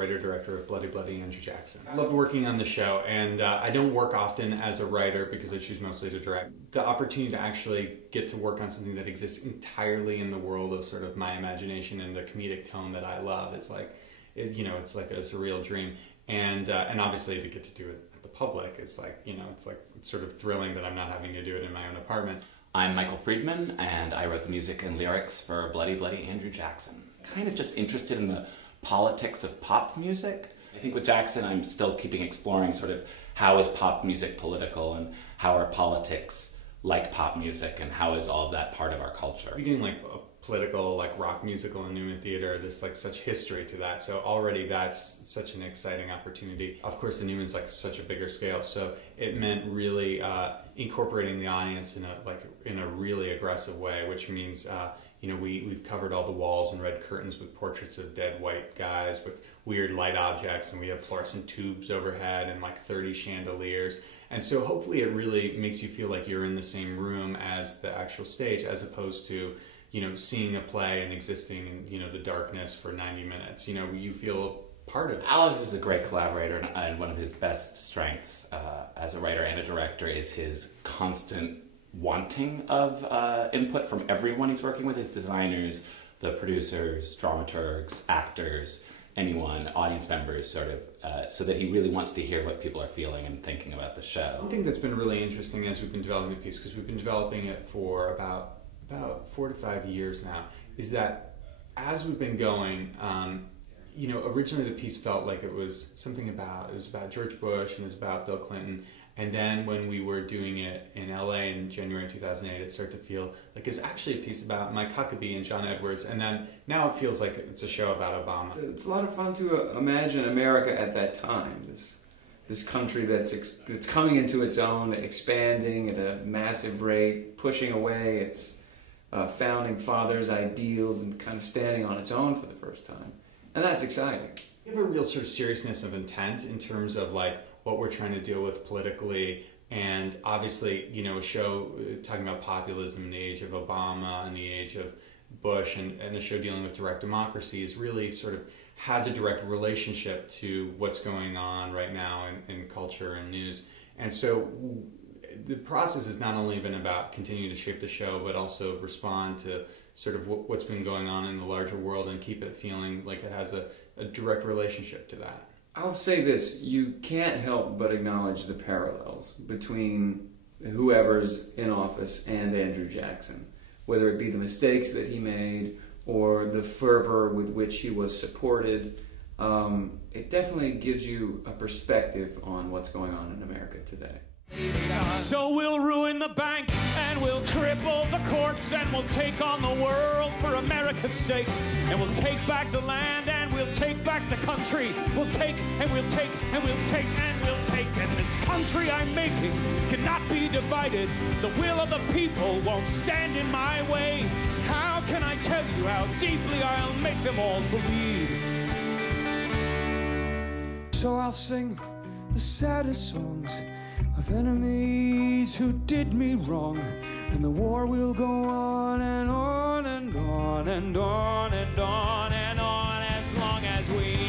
writer-director of Bloody Bloody Andrew Jackson. I love working on the show, and I don't work often as a writer because I choose mostly to direct. The opportunity to actually get to work on something that exists entirely in the world of sort of my imagination and the comedic tone that I love is like, it's like a surreal dream. And obviously to get to do it at the public is like, it's sort of thrilling that I'm not having to do it in my own apartment. I'm Michael Friedman, and I wrote the music and lyrics for Bloody Bloody Andrew Jackson. Kind of just interested in the politics of pop music. I think with Jackson I'm still keeping exploring sort of how is pop music political and how are politics like pop music and how is all of that part of our culture. Being like a political like rock musical in Newman Theater, there's like such history to that, so already that's such an exciting opportunity. Of course the Newman's like such a bigger scale, so it meant really incorporating the audience in a really aggressive way, which means we've covered all the walls in red curtains with portraits of dead white guys with weird light objects, and we have fluorescent tubes overhead and like 30 chandeliers. And so hopefully it really makes you feel like you're in the same room as the actual stage, as opposed to, seeing a play and existing in, the darkness for 90 minutes. You feel part of it. Alex is a great collaborator, and one of his best strengths as a writer and a director is his constant wanting of input from everyone he's working with, his designers, the producers, dramaturgs, actors, anyone, audience members, sort of, so that he really wants to hear what people are feeling and thinking about the show. One thing that's been really interesting as we've been developing the piece, because we've been developing it for about 4 to 5 years now, is that as we've been going, originally the piece felt like it was about George Bush and it was about Bill Clinton. And then when we were doing it in LA in January 2008, it started to feel like it was actually a piece about Mike Huckabee and John Edwards. And then now it feels like it's a show about Obama. It's a lot of fun to imagine America at that time. This country that's coming into its own, expanding at a massive rate, pushing away its founding fathers' ideals and kind of standing on its own for the first time. And that's exciting. We have a real sort of seriousness of intent in terms of like what we're trying to deal with politically, and obviously, a show talking about populism in the age of Obama and the age of Bush, and a show dealing with direct democracy is really sort of has a direct relationship to what's going on right now in culture and news. And so the process has not only been about continuing to shape the show, but also respond to sort of what's been going on in the larger world and keep it feeling like it has a direct relationship to that. I'll say this, you can't help but acknowledge the parallels between whoever's in office and Andrew Jackson, whether it be the mistakes that he made or the fervor with which he was supported. It definitely gives you a perspective on what's going on in America today. So we'll ruin the bank and we'll cripple the courts and we'll take on the world for America's sake, and we'll take back the land and we'll take back the country. We'll take and we'll take and we'll take and we'll take, and this country I'm making cannot be divided. The will of the people won't stand in my way. How can I tell you how deeply I'll make them all believe? So I'll sing the saddest songs of enemies who did me wrong, and the war will go on and on and on and on and on and on as long as we